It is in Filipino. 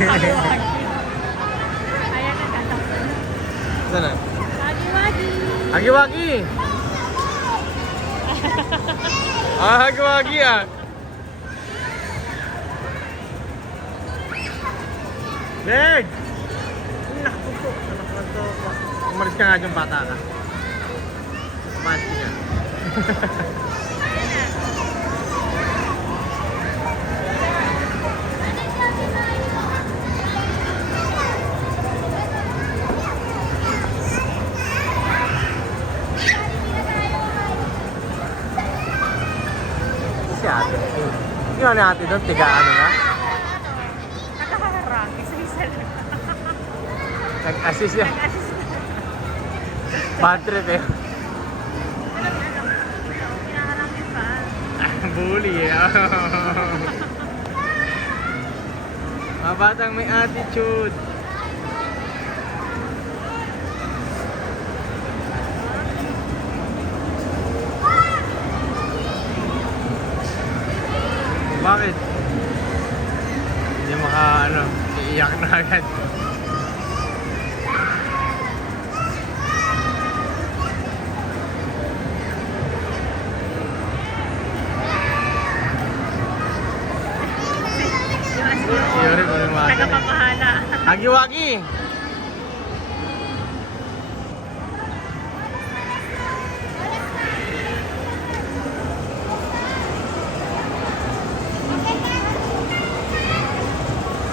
Ayan na tatapos. Saan na? Wagi-wagi! Hagi-wagi! Hagi-wagi ah! Beg! Nakupo! Umalis ka nga dyan, bata ka. Umalis ka dyan. Si ate. Yung ni ate doon, tiga ano na? Nakaharap. Isa-isa lang. Nag-assist yan. Nag-assist. Bad trip eh. Kinaharap yung fan. Bully eh. Mga batang may attitude. Bakit? Hindi ano, iiyak na agad. Yuri, Tagapamahala. Hagi-wagi!